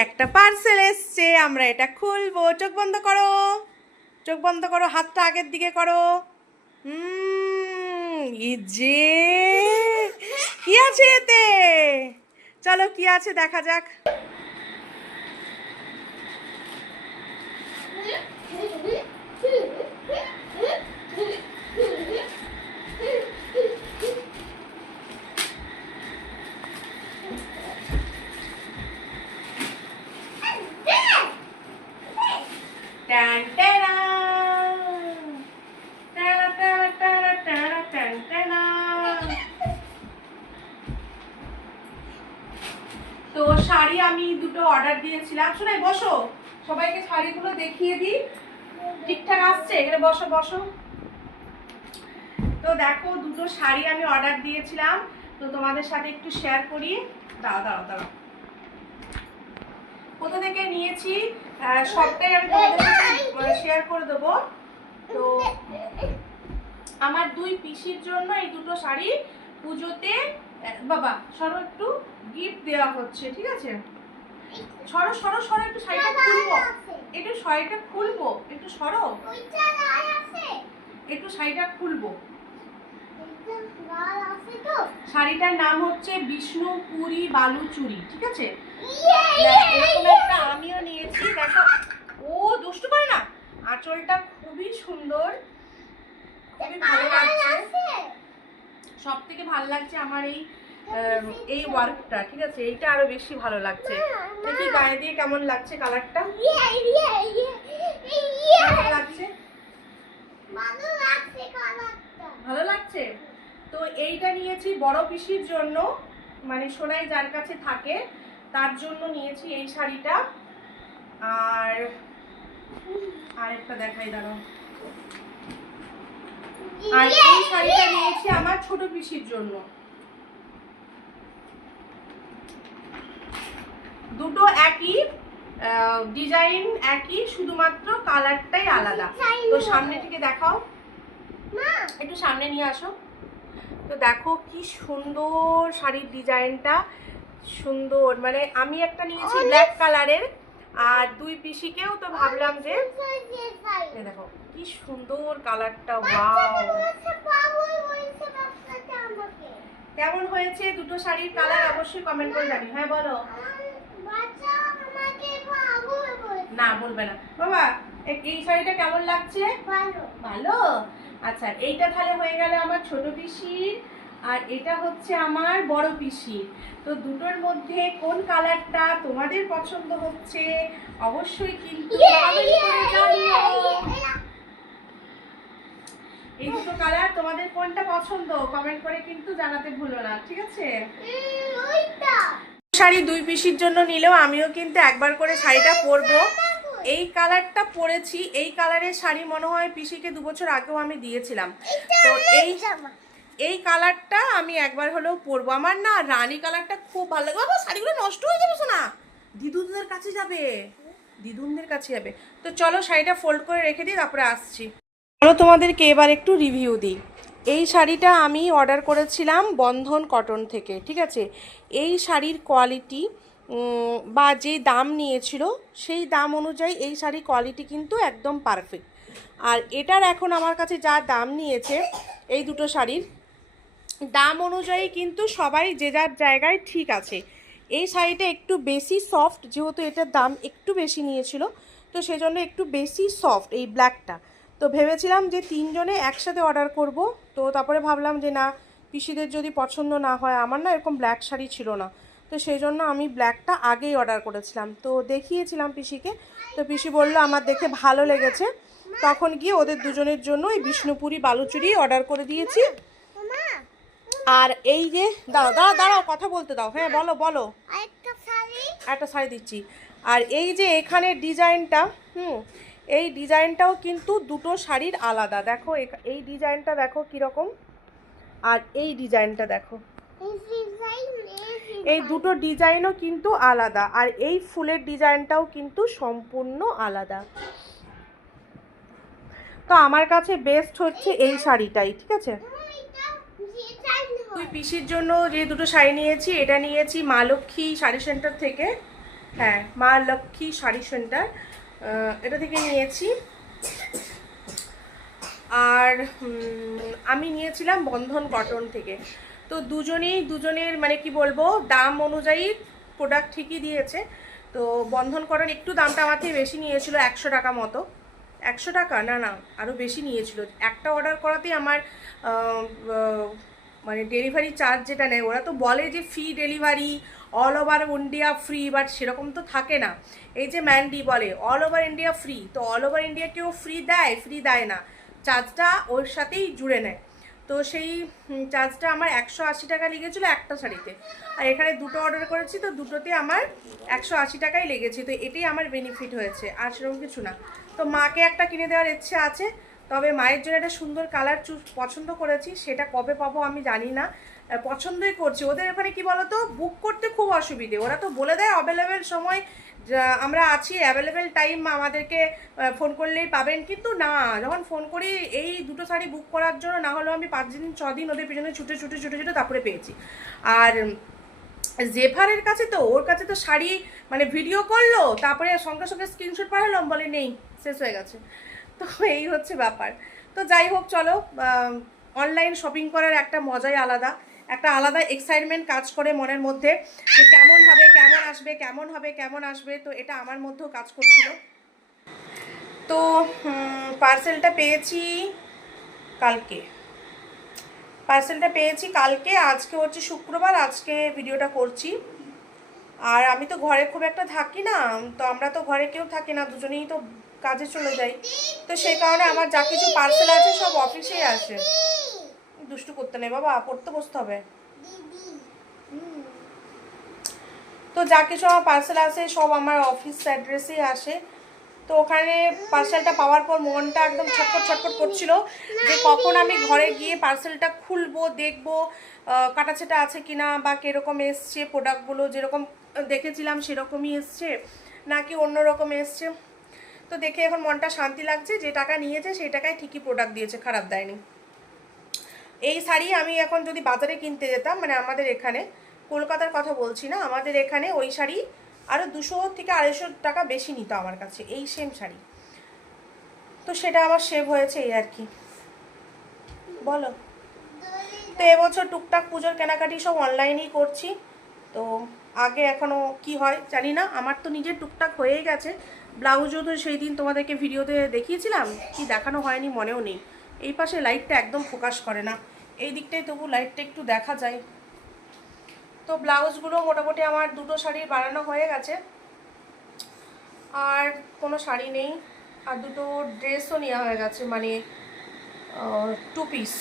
একটা পার্সেল এসছে, আমরা এটা খুলবো। চোখ বন্ধ করো, চোখ বন্ধ করো, হাতটা আগের দিকে করো। এই যে কি আছে এতে? চলো কি আছে দেখা যাক। তো শাড়ি আমি দুটো অর্ডার দিয়েছিলাম। শোনাই বসো, সবাইকে শাড়িগুলো দেখিয়ে দিই। ঠিকঠাক আসছে? এখানে বসো বসো। তো দেখো, দুটো শাড়ি আমি অর্ডার দিয়েছিলাম, তো তোমাদের সাথে একটু শেয়ার করি। দাঁড়াও দাঁড়াও দাঁড়াও, কোথা থেকে নিয়েছি সবটাই আমি তোমাদের সাথে শেয়ার করে দেবো। তো আমার দুই পিসির জন্য এই দুটো শাড়ি পুজোতে, বাবা সরো, একটু গিফট দেওয়া হচ্ছে, ঠিক আছে? সরো সরো সরো, একটু শাড়িটা খুলবো, একটু শাড়িটা খুলবো, একটু সরো, একটু শাড়িটা খুলবো। শাড়িটার নাম হচ্ছে বিষ্ণুপুরি বালুচুরি, ঠিক আছে? এরকম একটা আমিও নিয়েছি, দেখো। ও দুষ্টু করে না, আঁচলটা খুবই সুন্দর, খুবই ভালো লাগছে। সব থেকে ভালো লাগছে আমার এই ওয়ার্কটা, ঠিক আছে? এইটা আরো বেশি ভালো লাগছে। দেখি গায়ে দিয়ে কেমন লাগছে কালারটা। ভালো লাগছে, ভালো লাগছে। তো এইটা নিয়েছি বড় পিসির জন্য, মানে সোনাই যার কাছে থাকে তার জন্য নিয়েছি এই শাড়িটা। আর আরেকটা দেখাই, দাঁড়াও। আর এই শাড়িটা নিয়েছি আমার ছোট পিসির জন্য। দুটো একই ডিজাইন, একই, শুধুমাত্র কালারটাই আলাদা। তো সামনে থেকে দেখাও, একটু সামনে নিয়ে আসো। তো দেখো কি সুন্দর শাড়ির ডিজাইনটা, সুন্দর। মানে আমি একটা নিয়েছি ব্ল্যাক কালারের, আর দুই পিসিকেও তো ভাবলাম যে দেখো কি সুন্দর কালারটা। ওয়াও, কেমন হয়েছে দুটো শাড়ির কালার? অবশ্যই কমেন্ট করে জানি। হ্যাঁ বলো। না বলবে না বাবা। এই শাড়িটা কেমন লাগছে? ভালো। আচ্ছা, এইটা তাহলে হয়ে গেল আমার ছোট পিসির, আর এটা হচ্ছে আমার বড় পিসির। তো দুটোর মধ্যে কোন কালারটা তোমাদের পছন্দ হচ্ছে অবশ্যই কিন্তু এই দুটো কালার তোমাদের কোনটা পছন্দ কমেন্ট করে কিন্তু জানাতে ভুলো না, ঠিক আছে? শাড়ি দুই পিসির জন্য নিলেও আমিও কিন্তু একবার করে শাড়িটা পরবো। এই কালারটা পরেছি, এই কালারের শাড়ি মনে হয় পিসিকে 2 বছর আগেও আমি দিয়েছিলাম। তো এই কালারটা আমি একবার হলেও পরবো। আমার না রানী কালারটা খুব ভালো লাগে। বাবা শাড়িগুলো নষ্ট হয়ে যাবে না, দিদুনদের কাছে যাবে, দিদুনদের কাছে যাবে। তো চলো শাড়িটা ফোল্ড করে রেখে দিই, তারপরে আসছি। চলো তোমাদেরকে এবার একটু রিভিউ দিই। এই শাড়িটা আমি অর্ডার করেছিলাম বন্ধন কটন থেকে, ঠিক আছে? এই শাড়ির কোয়ালিটি বা যে দাম নিয়েছিল সেই দাম অনুযায়ী এই শাড়ির কোয়ালিটি কিন্তু একদম পারফেক্ট। আর এটার এখন আমার কাছে যা দাম নিয়েছে, এই দুটো শাড়ির দাম অনুযায়ী কিন্তু সবাই যে যার জায়গায় ঠিক আছে। এই শাড়িটা একটু বেশি সফট, যেহেতু এটার দাম একটু বেশি নিয়েছিল, তো সেজন্য একটু বেশি সফট এই ব্ল্যাকটা। তো ভেবেছিলাম যে 3 জনে একসাথে অর্ডার করব। তো তারপরে ভাবলাম যে না, পিসিদের যদি পছন্দ না হয়, আমার না এরকম ব্ল্যাক শাড়ি ছিল না, তো সেই জন্য আমি ব্ল্যাকটা আগেই অর্ডার করেছিলাম। তো দেখিয়েছিলাম পিসিকে, তো পিসি বললো আমার দেখে ভালো লেগেছে। তখন গিয়ে ওদের দুজনের জন্য এই বিষ্ণুপুরি বালুচুরি অর্ডার করে দিয়েছি। আর এই যে দাঁড়াও দাঁড়াও দাঁড়াও, কথা বলতে দাও। হ্যাঁ বলো বলো। একটা শাড়ি দিচ্ছি। আর এই যে এখানে ডিজাইনটা, এই ডিজাইনটাও কিন্তু দুটো শাড়ির আলাদা। দেখো এই ডিজাইনটা দেখো কীরকম, আর এই ডিজাইনটা দেখো, এই দুটো ডিজাইনও কিন্তু আলাদা। আর এই ফুলের ডিজাইনটাও কিন্তু সম্পূর্ণ আলাদা। তো আমার কাছে বেস্ট হচ্ছে এই শাড়িটাই, ঠিক আছে? তুই পিসির জন্য যে দুটো শাড়ি নিয়েছি, এটা নিয়েছি মা লক্ষ্মী শাড়ি সেন্টার থেকে। হ্যাঁ, মা লক্ষ্মী শাড়ি সেন্টার, এটা থেকে নিয়েছি। আর আমি নিয়েছিলাম বন্ধন কটন থেকে। তো দুজনের মানে কি বলবো, দাম অনুযায়ী প্রোডাক্ট ঠিকই দিয়েছে। তো বন্ধন কটন একটু দামটা আমার থেকে বেশি নিয়েছিল, 100 টাকা মতো। 100 টাকা না, না আরও বেশি নিয়েছিল। একটা অর্ডার করাতেই আমার মানে ডেলিভারি চার্জ যেটা নেয়, ওরা তো বলে যে free delivery, all over India free, but সেরকম তো থাকে না। এই যে ম্যান্ডি বলে অল ওভার ইন্ডিয়া ফ্রি, তো অল ওভার ইন্ডিয়া কেউ ফ্রি দেয়? ফ্রি দেয় না, চার্জটা ওর সাথেই জুড়ে নেয়। তো সেই চার্জটা আমার 180 টাকা লেগেছিলো একটা শাড়িতে। আর এখানে দুটো অর্ডার করেছি, তো দুটোতে আমার 180 টাকাই লেগেছে। তো এটাই আমার বেনিফিট হয়েছে, আর সেরকম কিছু না। তো মাকে একটা কিনে দেওয়ার ইচ্ছে আছে, তবে মায়ের জন্য একটা সুন্দর কালার পছন্দ করেছি, সেটা কবে পাবো আমি জানি না। পছন্দই করছি। ওদের এখানে কি বলতো, বুক করতে খুব অসুবিধে। ওরা তো বলে দেয় অ্যাভেলেবেল সময় আমরা আছি, অ্যাভেলেবেল টাইম, আমাদেরকে ফোন করলেই পাবেন। কিন্তু না, যখন ফোন করি এই দুটো শাড়ি বুক করার জন্য, না হলেও আমি 5 দিন 6 দিন ওদের পিছনে ছুটে ছুটে ছুটে ছুটে তারপরে পেয়েছি। আর জেফারের কাছে তো, ওর কাছে তো শাড়ি মানে ভিডিও করলো, তারপরে সঙ্গে সঙ্গে স্ক্রিনশট পাঠালাম, বলে নেই, শেষ হয়ে গেছে। তো এই হচ্ছে ব্যাপার। তো যাই হোক, চলো, অনলাইন শপিং করার একটা মজাই আলাদা, একটা আলাদা এক্সাইটমেন্ট কাজ করে মনের মধ্যে, যে কেমন হবে, কেমন আসবে, কেমন হবে, কেমন আসবে। তো এটা আমার মধ্যেও কাজ করছিল। তো পার্সেলটা পেয়েছি কালকে। আজকে হচ্ছে শুক্রবার, আজকে ভিডিওটা করছি। আর আমি তো ঘরে খুব একটা থাকি না, তো আমরা তো ঘরে কেউ থাকি না, দুজনেই তো কাজে চলে যাই। তো সেই কারণে আমার যা কিছু পার্সেল আছে সব অফিসেই আসে। দুষ্টু করতে নেই বাবা, পড়তে বসতে হবে। তো যা কিছু আমার পার্সেল আসে সব আমার অফিস অ্যাড্রেসেই আসে। তো ওখানে পার্সেলটা পাওয়ার পর মনটা একদম ছটফট ছটফট করছিল, যে কখন আমি ঘরে গিয়ে পার্সেলটা খুলবো, দেখবো কাটাছেটা আছে কিনা, বা কীরকম এসছে, প্রোডাক্টগুলো যেরকম দেখেছিলাম সেরকমই এসছে নাকি অন্য রকম এসছে। তো দেখে এখন মনটা শান্তি লাগছে, যে টাকা নিয়েছে সেই টাকায় ঠিকই প্রোডাক্ট দিয়েছে, খারাপ দেয়নি। এই শাড়ি আমি এখন যদি বাজারে কিনতে যেতাম, মানে আমাদের এখানে, কলকাতার কথা বলছি না, আমাদের এখানে ওই শাড়ি আরও 200 থেকে 250 টাকা বেশি নিত আমার কাছে, এই সেম শাড়ি। তো সেটা আমার সেভ হয়েছে, এই আর কি, বলো। তো এবছর টুকটাক পুজোর কেনাকাটি সব অনলাইনেই করছি। তো আগে এখনও কি হয় জানি না, আমার তো নিজের টুকটাক হয়েই গেছে। ব্লাউজও তো সেই দিন তোমাদেরকে ভিডিওতে দেখিয়েছিলাম, কি দেখানো হয়নি মনেও নেই। এই পাশে লাইটটা একদম ফোকাস করে না, এই দিকটায় তবু লাইটটা একটু দেখা যায়। তো ব্লাউজগুলো মোটামুটি আমার দুটো শাড়ির বানানো হয়ে গেছে, আর কোনো শাড়ি নেই। আর দুটো ড্রেসও নেওয়া হয়ে গেছে, মানে 2 পিস,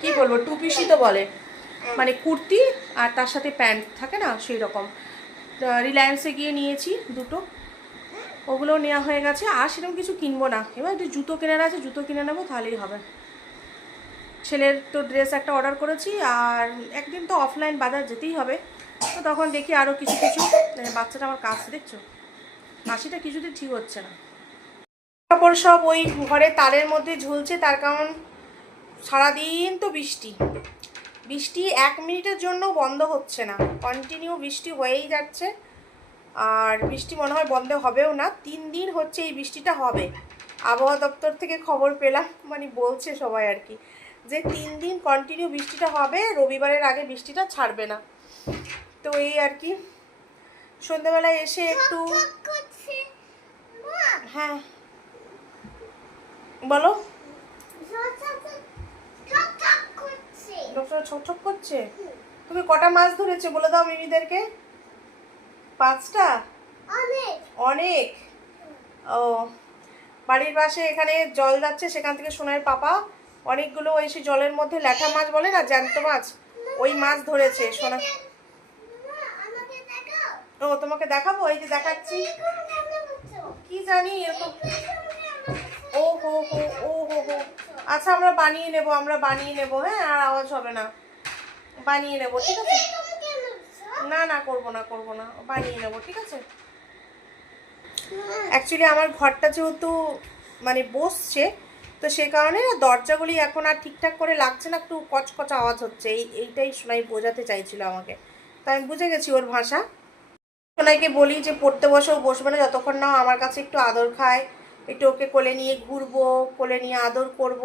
কী বলবো, 2 পিসই তো বলে, মানে কুর্তি আর তার সাথে প্যান্ট থাকে না, সেই রকম। রিলায়েন্সে গিয়ে নিয়েছি দুটো, ওগুলো নেওয়া হয়ে গেছে। আর সেরকম কিছু কিনবো না, এবার একটু জুতো কেনার আছে, জুতো কিনে নেবো, তাহলেই হবে। ছেলের তো ড্রেস একটা অর্ডার করেছি, আর একদিন তো অফলাইন বাজার যেতেই হবে, তো তখন দেখি আরও কিছু কিছু। বাচ্চাটা আমার কাজ দেখছো, হাসিটা কিছুতে ঠিক হচ্ছে না। কাপড় সব ওই ঘরে তারের মধ্যে ঝুলছে, তার কারণ সারাদিন তো বৃষ্টি, 1 মিনিটের জন্য বন্ধ হচ্ছে না, কন্টিনিউ বৃষ্টি হয়েই যাচ্ছে। আর বৃষ্টি মনে হয় বন্ধ হবেও না, 3 দিন হচ্ছে এই বৃষ্টিটা হবে। আবহাওয়া দপ্তর থেকে খবর পেলাম, মানে বলছে সবাই আর কি, যে 3 দিন কন্টিনিউ বৃষ্টিটা হবে, রবিবারের আগে বৃষ্টিটা ছাড়বে না। তো এই আর কি, সন্ধ্যেবেলায় এসে একটু, হ্যাঁ বলো, ডক্টর ছটছট করছে। তুমি কটা মাছ ধরেছে বলে দাও মিমিদেরকে? 5টা? অনেক। ও, বাড়ির পাশে এখানে জল যাচ্ছে, সেখান থেকে সোনার পাপা অনেকগুলো ওই সে জলের মধ্যে ল্যাঠা মাছ বলে না, জ্যান্ত মাছ, ওই মাছ ধরেছে সোনা। ও, তোমাকে দেখাবো, এই যে দেখাচ্ছি। কি জানি এরকম, ও হো হো, ও হো হো। আচ্ছা, আমরা বানিয়ে নেব, হ্যাঁ, আর আওয়াজ হবে না, বানিয়ে নেব, ঠিক আছে? না না, করবো না, বানিয়ে নেব, ঠিক আছে? অ্যাকচুয়ালি আমার ঘরটা যেহেতু মানে বসছে, তো সে কারণে দরজাগুলি এখন আর ঠিকঠাক করে লাগছে না, একটু কচকচ আওয়াজ হচ্ছে, এইটাই শোনাই বোঝাতে চাইছিল আমাকে। তো আমি বুঝে গেছি ওর ভাষা। সোনাইকে বলি যে পড়তে বসেও বসবে না যতক্ষণ না আমার কাছে একটু আদর খায়, একটু ওকে কোলে নিয়ে ঘুরবো, কোলে নিয়ে আদর করব।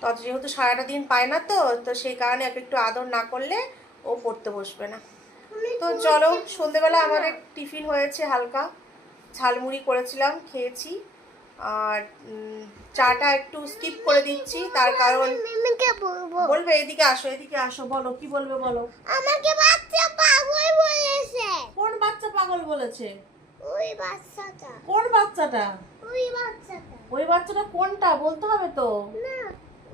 তত যেহেতু সারাটা দিন পায় না, তো তো সেই কারণে ওকে একটু আদর না করলে ও পড়তে বসবে না। তো চলো, সন্ধেবেলা আমাদের টিফিন হয়েছে হালকা, ঝালমুড়ি করেছিলাম, খেয়েছি। আর চাটা একটু স্কিপ করে দিচ্ছি, তার কারণ বলবে এদিকে আসো, এদিকে আসো, বলো কি বলবে বলো। আমাকে বাচ্চা পাগল বলেছে। কোন বাচ্চা পাগল বলেছে? ওই বাচ্চাটা। কোন বাচ্চাটা? ওই বাচ্চাটা। ওই বাচ্চাটা কোনটা বলতে হবে তো। না,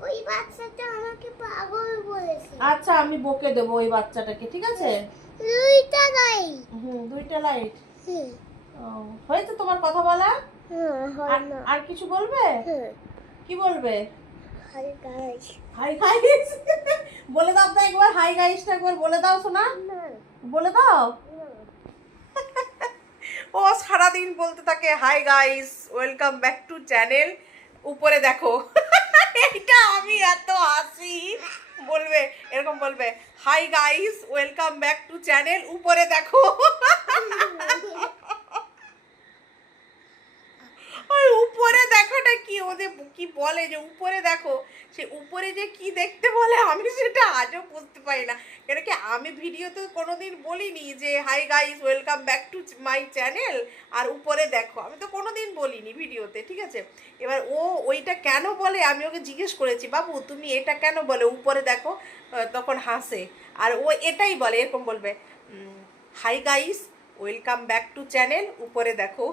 ওই বাচ্চাটা আমাকে পাগল বলেছে। আচ্ছা, আমি বকে দেবো ওই বাচ্চাটাকে, ঠিক আছে? দুইটা নাই। দুইটা লাইট। হুম। হয়েছে তোমার কথা বলা? হয় না। আর কিছু বলবে? কি বলবে? Hi guys. হাই গাইস বলে দাও তো একবার, হাই গাইসটা একবার বলে দাও শোনা, বলে দাও। ও সারাদিন বলতে থাকে high guys welcome back to channel, উপরে দেখো। এটা আমি এত হাসি, বলবে এরকম বলবে, high guys welcome back to channel, উপরে দেখো। আর উপরে দেখাটা কি, ওদের কি বলে যে উপরে দেখো, সে উপরে যে কি দেখতে বলে আমি সেটা আজও বুঝতে পারি না। কেন কি আমি ভিডিওতে কোনোদিন বলিনি যে hi guys welcome back to my channel আর উপরে দেখো, আমি তো কোনোদিন বলিনি ভিডিওতে, ঠিক আছে? এবার ও ওইটা কেন বলে আমি ওকে জিজ্ঞেস করেছি, বাবু তুমি এটা কেন বলে উপরে দেখো, তখন হাসে। আর ও এটাই বলে, এরকম বলবে, high guys welcome back to channel, উপরে দেখো।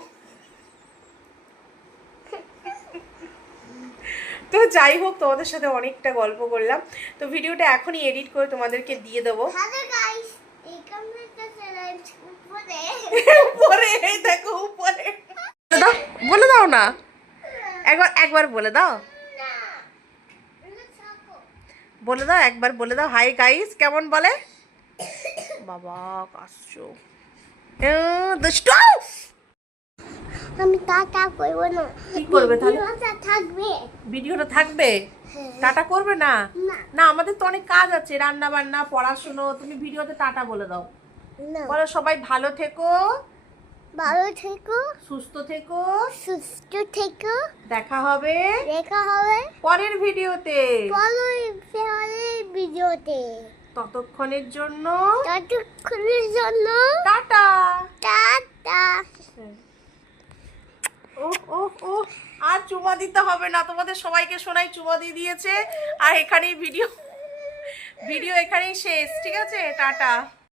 তো যাই হোক, তোমাদের সাথে অনেকটা গল্প করলাম, তো ভিডিওটা এখনই এডিট করে তোমাদেরকে দিয়ে দেবো। Hello guys, welcome back to channel, উপরে। উপরে এই দেখো, উপরে দাও, বলে দাও না, একবার একবার বলে দাও, না, এটা ছাকো। বলে দাও একবার, বলে দাও হাই গাইস কেমন বলে। বাবা কাশছো দুষ্ট। আমি টাটা করব না। কি করবে তাহলে? ভিডিওটা থাকবে। ভিডিওটা থাকবে, টাটা করবে না? না। না, আমাদের তো অনেক কাজ আছে, রান্না বান্না, পড়াশুনো, তুমি ভিডিওতে টাটা বলে দাও। না। বলো সবাই ভালো থেকো, ভালো থেকো, সুস্থ থেকো, সুস্থ থেকো, দেখা হবে দেখা হবে পরের ভিডিওতে। পরের ভিডিওতে। ততক্ষণের জন্য ততক্ষণের জন্য টাটা। টাটা। ও ও ও আর চুমা দিতে হবে না, তোমাদের সবাইকে সোনাই চুমা দিয়ে দিয়েছে। আর এখানেই ভিডিও এখানেই শেষ, ঠিক আছে? টাটা।